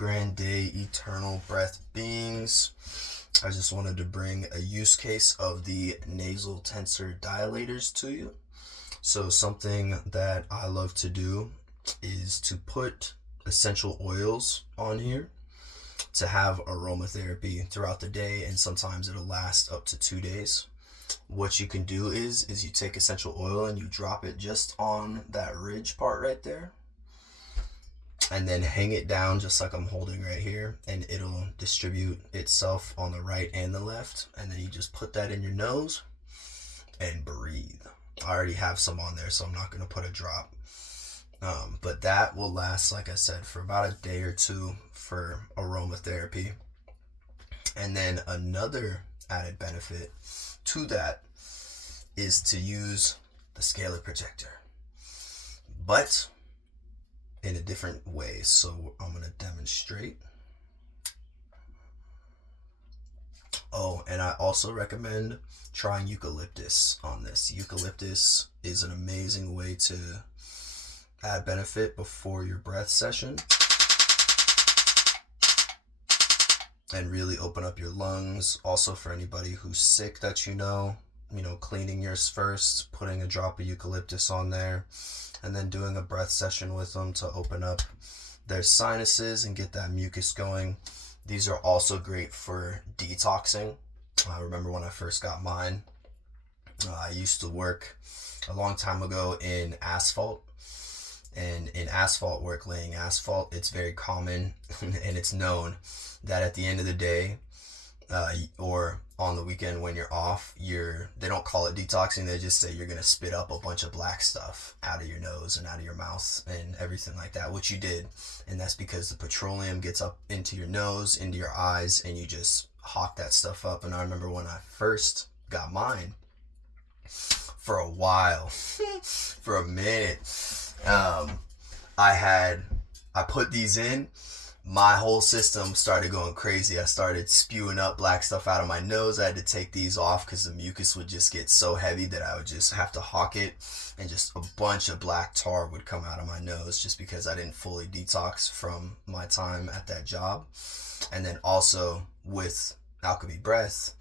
Grand Day Eternal Breath beings? I just wanted to bring a use case of the nasal tensor dilators to you. So something that I love to do is to put essential oils on here to have aromatherapy throughout the day, and sometimes it'll last up to 2 days. What you can do is you take essential oil and you drop it just on that ridge part right there, and then hang it down just like I'm holding right here, and it'll distribute itself on the right and the left. And then you just put that in your nose and breathe. I already have some on there, so I'm not going to put a drop. But that will last, like I said, for about a day or two for aromatherapy. And then another added benefit to that is to use the Scalar projector, but in a different way. So I'm going to demonstrate. Oh, and I also recommend trying eucalyptus on this. Eucalyptus is an amazing way to add benefit before your breath session and really open up your lungs. Also, for anybody who's sick that you know, cleaning yours first, putting a drop of eucalyptus on there, and then doing a breath session with them to open up their sinuses and get that mucus going. These are also great for detoxing. I remember when I first got mine, I used to work a long time ago in asphalt. And in asphalt work, laying asphalt, it's very common and it's known that at the end of the day, or on the weekend when you're off, they don't call it detoxing, they just say you're going to spit up a bunch of black stuff out of your nose and out of your mouth and everything like that, which you did. And that's because the petroleum gets up into your nose, into your eyes, and you just hawk that stuff up. And I remember when I first got mine, for a while, for a minute, I put these in, my whole system started going crazy. I started spewing up black stuff out of my nose. I had to take these off because the mucus would just get so heavy that I would just have to hawk it, and just a bunch of black tar would come out of my nose just because I didn't fully detox from my time at that job. And then also with Alchemy Breath,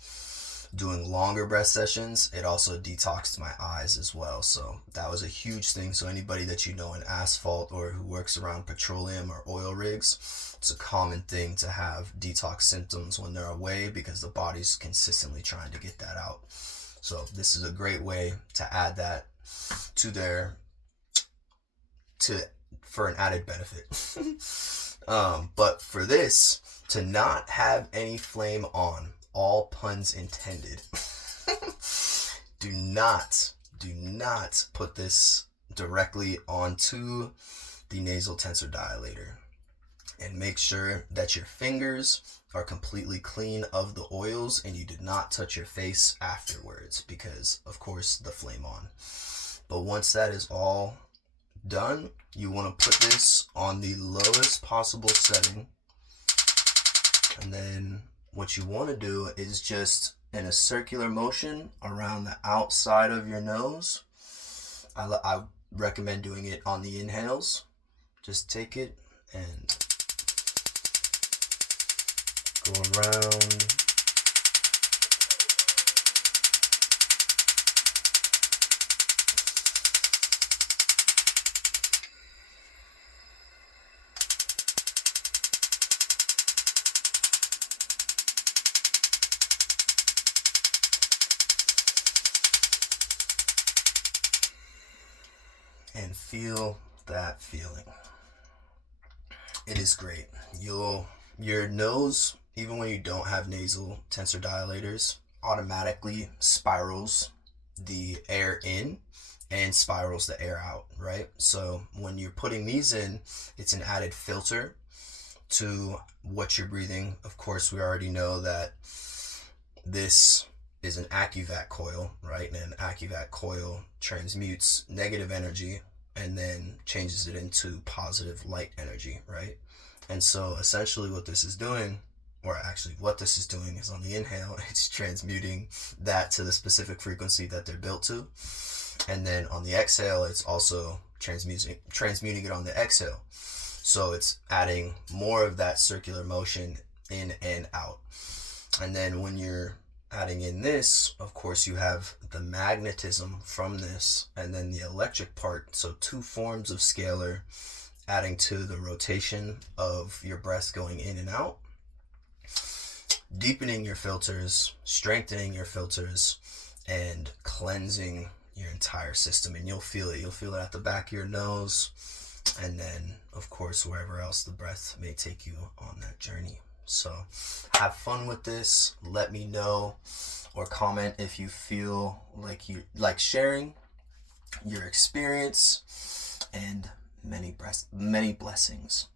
doing longer breath sessions, it also detoxed my eyes as well. So that was a huge thing. So anybody that you know in asphalt or who works around petroleum or oil rigs, it's a common thing to have detox symptoms when they're away because the body's consistently trying to get that out. So this is a great way to add that for an added benefit. But for this to not have any flame on, all puns intended, do not put this directly onto the nasal tensor dilator, and make sure that your fingers are completely clean of the oils and you did not touch your face afterwards because of course the flame on. But once that is all done, you want to put this on the lowest possible setting, and then what you want to do is just in a circular motion around the outside of your nose. I recommend doing it on the inhales. Just take it and go around. And feel that feeling. It is great. Your nose, even when you don't have nasal tensor dilators, automatically spirals the air in and spirals the air out, right? So when you're putting these in, it's an added filter to what you're breathing. Of course, we already know that this is an AccuVac coil, right? And an AccuVac coil transmutes negative energy and then changes it into positive light energy, right? And so essentially what this is doing, or actually what this is doing, is on the inhale, it's transmuting that to the specific frequency that they're built to. And then on the exhale, it's also transmuting it on the exhale. So it's adding more of that circular motion in and out. And then when you're adding in this, of course, you have the magnetism from this and then the electric part. So two forms of scalar adding to the rotation of your breath going in and out, deepening your filters, strengthening your filters, and cleansing your entire system. And you'll feel it. You'll feel it at the back of your nose, and then, of course, wherever else the breath may take you on that journey. So have fun with this. Let me know or comment if you feel like you like sharing your experience, and many blessings.